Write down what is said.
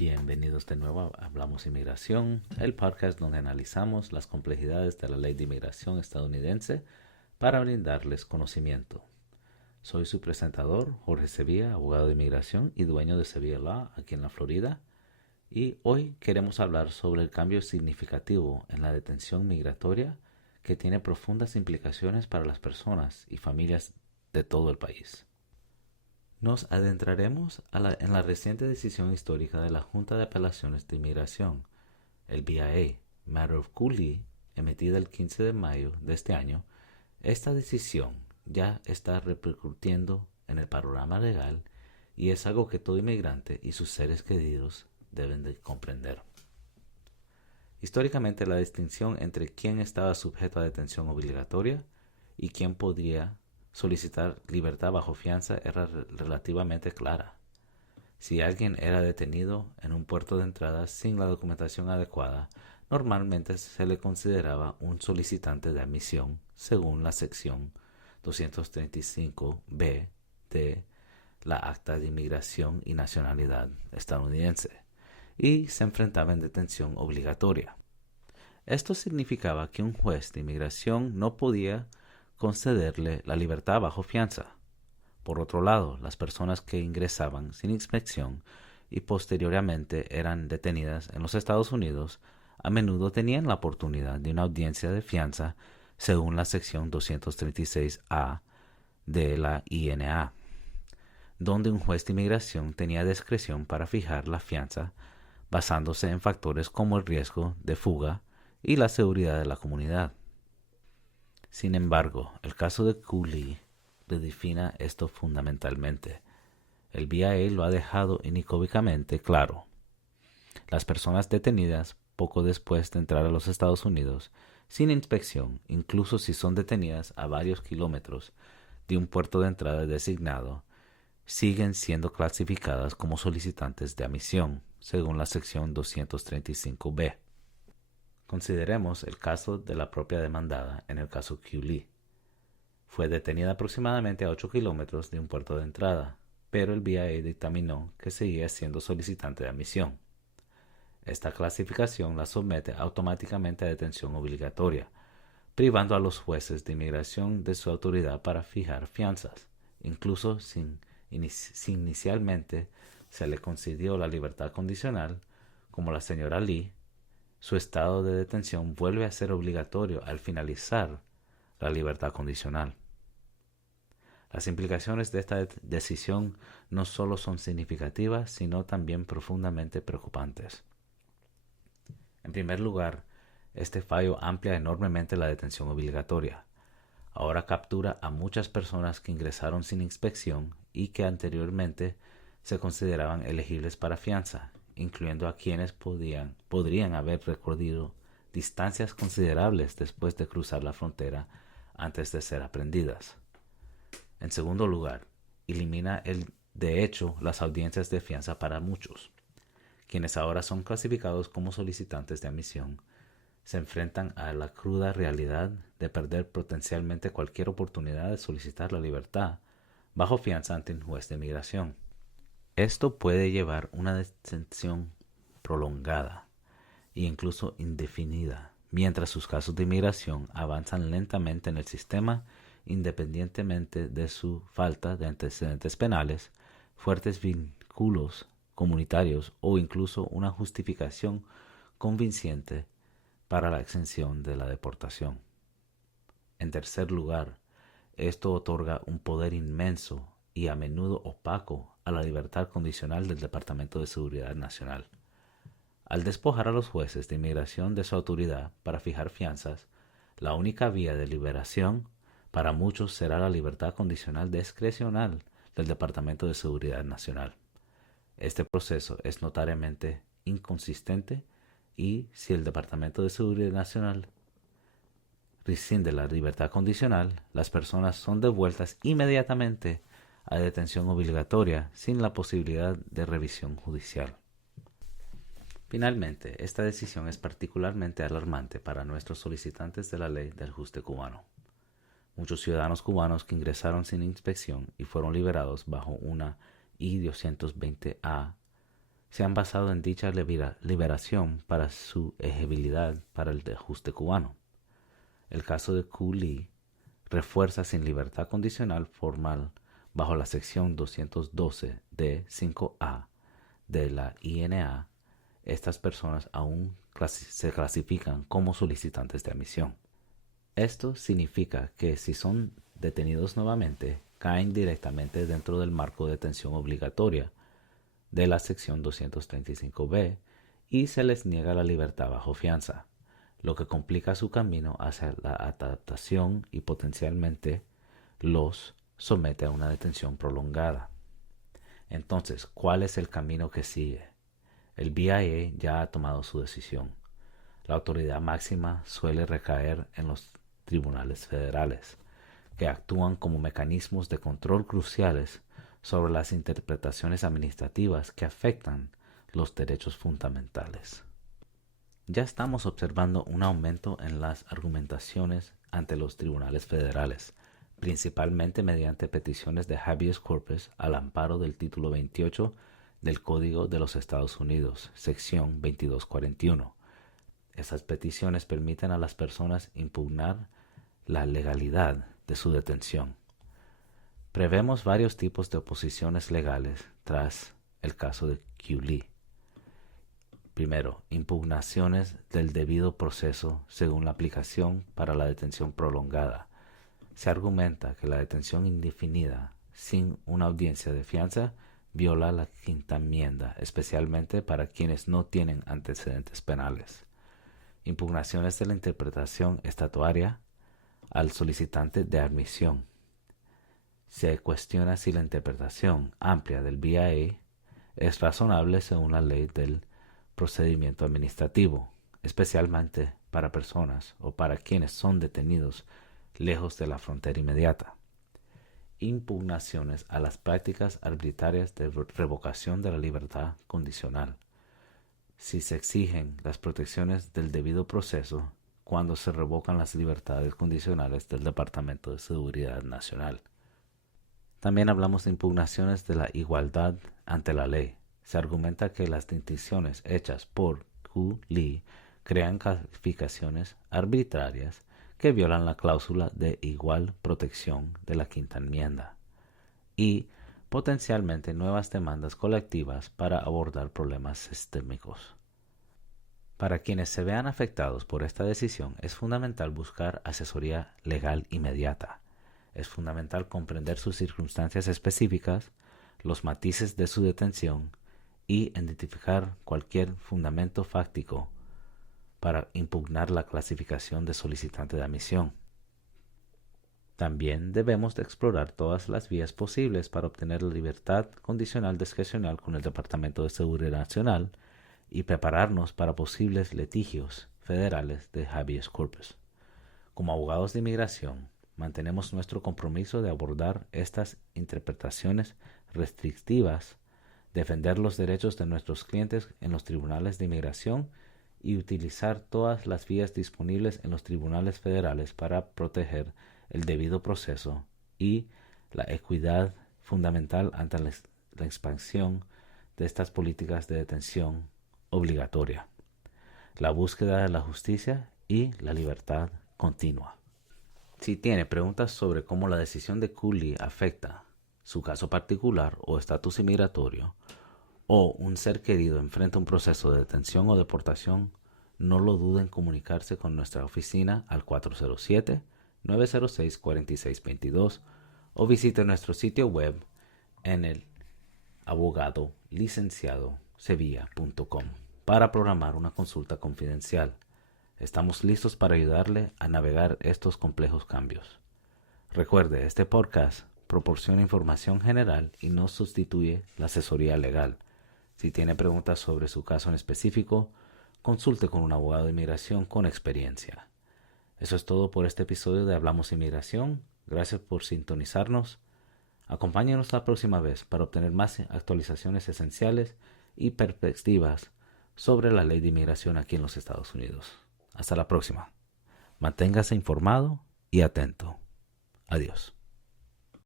Bienvenidos de nuevo a Hablamos Inmigración, el podcast donde analizamos las complejidades de la ley de inmigración estadounidense para brindarles conocimiento. Soy su presentador, Jorge Sevilla, abogado de inmigración y dueño de Sevilla Law aquí en la Florida, y hoy queremos hablar sobre el cambio significativo en la detención migratoria que tiene profundas implicaciones para las personas y familias de todo el país. Nos adentraremos en la reciente decisión histórica de la Junta de Apelaciones de Inmigración, el BIA, Matter of Cooley, emitida el 15 de mayo de este año. Esta decisión ya está repercutiendo en el panorama legal y es algo que todo inmigrante y sus seres queridos deben de comprender. Históricamente, la distinción entre quién estaba sujeto a detención obligatoria y quién podría solicitar libertad bajo fianza era relativamente clara. Si alguien era detenido en un puerto de entrada sin la documentación adecuada, normalmente se le consideraba un solicitante de admisión según la sección 235B de la Acta de Inmigración y Nacionalidad estadounidense y se enfrentaba en detención obligatoria. Esto significaba que un juez de inmigración no podía concederle la libertad bajo fianza. Por otro lado, las personas que ingresaban sin inspección y posteriormente eran detenidas en los Estados Unidos a menudo tenían la oportunidad de una audiencia de fianza según la sección 236A de la INA, donde un juez de inmigración tenía discreción para fijar la fianza basándose en factores como el riesgo de fuga y la seguridad de la comunidad. Sin embargo, el caso de Cooley redefine esto fundamentalmente. El BIA lo ha dejado inequívocamente claro. Las personas detenidas poco después de entrar a los Estados Unidos sin inspección, incluso si son detenidas a varios kilómetros de un puerto de entrada designado, siguen siendo clasificadas como solicitantes de admisión, según la sección 235B. Consideremos el caso de la propia demandada en el caso Cooley. Fue detenida aproximadamente a 8 kilómetros de un puerto de entrada, pero el BIA dictaminó que seguía siendo solicitante de admisión. Esta clasificación la somete automáticamente a detención obligatoria, privando a los jueces de inmigración de su autoridad para fijar fianzas, incluso si inicialmente se le concedió la libertad condicional, como la señora Lee. Su estado de detención vuelve a ser obligatorio al finalizar la libertad condicional. Las implicaciones de esta decisión no solo son significativas, sino también profundamente preocupantes. En primer lugar, este fallo amplía enormemente la detención obligatoria. Ahora captura a muchas personas que ingresaron sin inspección y que anteriormente se consideraban elegibles para fianza, incluyendo a quienes podrían haber recorrido distancias considerables después de cruzar la frontera antes de ser aprehendidas. En segundo lugar, elimina de hecho las audiencias de fianza para muchos, quienes ahora son clasificados como solicitantes de admisión. Se enfrentan a la cruda realidad de perder potencialmente cualquier oportunidad de solicitar la libertad bajo fianza ante un juez de inmigración. Esto puede llevar una detención prolongada e incluso indefinida, mientras sus casos de inmigración avanzan lentamente en el sistema independientemente de su falta de antecedentes penales, fuertes vínculos comunitarios o incluso una justificación convincente para la exención de la deportación. En tercer lugar, esto otorga un poder inmenso y a menudo opaco a la libertad condicional del Departamento de Seguridad Nacional. Al despojar a los jueces de inmigración de su autoridad para fijar fianzas, la única vía de liberación para muchos será la libertad condicional discrecional del Departamento de Seguridad Nacional. Este proceso es notoriamente inconsistente y si el Departamento de Seguridad Nacional rescinde la libertad condicional, las personas son devueltas inmediatamente a detención obligatoria sin la posibilidad de revisión judicial. Finalmente, esta decisión es particularmente alarmante para nuestros solicitantes de la ley del ajuste cubano. Muchos ciudadanos cubanos que ingresaron sin inspección y fueron liberados bajo una I-220A se han basado en dicha liberación para su elegibilidad para el ajuste cubano. El caso de Cu Li refuerza sin libertad condicional formal bajo la sección 212 d 5A de la INA. Estas personas aún se clasifican como solicitantes de admisión. Esto significa que si son detenidos nuevamente, caen directamente dentro del marco de detención obligatoria de la sección 235b y se les niega la libertad bajo fianza, lo que complica su camino hacia la adaptación y potencialmente los somete a una detención prolongada. Entonces, ¿cuál es el camino que sigue? El BIA ya ha tomado su decisión. La autoridad máxima suele recaer en los tribunales federales, que actúan como mecanismos de control cruciales sobre las interpretaciones administrativas que afectan los derechos fundamentales. Ya estamos observando un aumento en las argumentaciones ante los tribunales federales, principalmente mediante peticiones de habeas corpus al amparo del título 28 del Código de los Estados Unidos, sección 2241. Esas peticiones permiten a las personas impugnar la legalidad de su detención. Prevemos varios tipos de oposiciones legales tras el caso de Cu Li. Primero, impugnaciones del debido proceso según la aplicación para la detención prolongada. Se argumenta que la detención indefinida sin una audiencia de fianza viola la Quinta Enmienda, especialmente para quienes no tienen antecedentes penales. Impugnaciones de la interpretación estatutaria al solicitante de admisión. Se cuestiona si la interpretación amplia del BIA es razonable según la ley del procedimiento administrativo, especialmente para personas o para quienes son detenidos lejos de la frontera inmediata. Impugnaciones a las prácticas arbitrarias de revocación de la libertad condicional. Si se exigen las protecciones del debido proceso cuando se revocan las libertades condicionales del Departamento de Seguridad Nacional. También hablamos de impugnaciones de la igualdad ante la ley. Se argumenta que las distinciones hechas por Cu Li crean calificaciones arbitrarias que violan la cláusula de igual protección de la Quinta Enmienda y potencialmente nuevas demandas colectivas para abordar problemas sistémicos. Para quienes se vean afectados por esta decisión, es fundamental buscar asesoría legal inmediata. Es fundamental comprender sus circunstancias específicas, los matices de su detención y identificar cualquier fundamento fáctico para impugnar la clasificación de solicitante de admisión. También debemos de explorar todas las vías posibles para obtener la libertad condicional discrecional con el Departamento de Seguridad Nacional y prepararnos para posibles litigios federales de habeas corpus. Como abogados de inmigración, mantenemos nuestro compromiso de abordar estas interpretaciones restrictivas, defender los derechos de nuestros clientes en los tribunales de inmigración y utilizar todas las vías disponibles en los tribunales federales para proteger el debido proceso y la equidad fundamental ante la expansión de estas políticas de detención obligatoria, la búsqueda de la justicia y la libertad continua. Si tiene preguntas sobre cómo la decisión de Cu Li afecta su caso particular o estatus inmigratorio, o un ser querido enfrenta un proceso de detención o deportación, no lo duden en comunicarse con nuestra oficina al 407-906-4622 o visite nuestro sitio web en el abogadolicenciadosevilla.com para programar una consulta confidencial. Estamos listos para ayudarle a navegar estos complejos cambios. Recuerde, este podcast proporciona información general y no sustituye la asesoría legal. Si tiene preguntas sobre su caso en específico, consulte con un abogado de inmigración con experiencia. Eso es todo por este episodio de Hablamos Inmigración. Gracias por sintonizarnos. Acompáñenos la próxima vez para obtener más actualizaciones esenciales y perspectivas sobre la ley de inmigración aquí en los Estados Unidos. Hasta la próxima. Manténgase informado y atento. Adiós.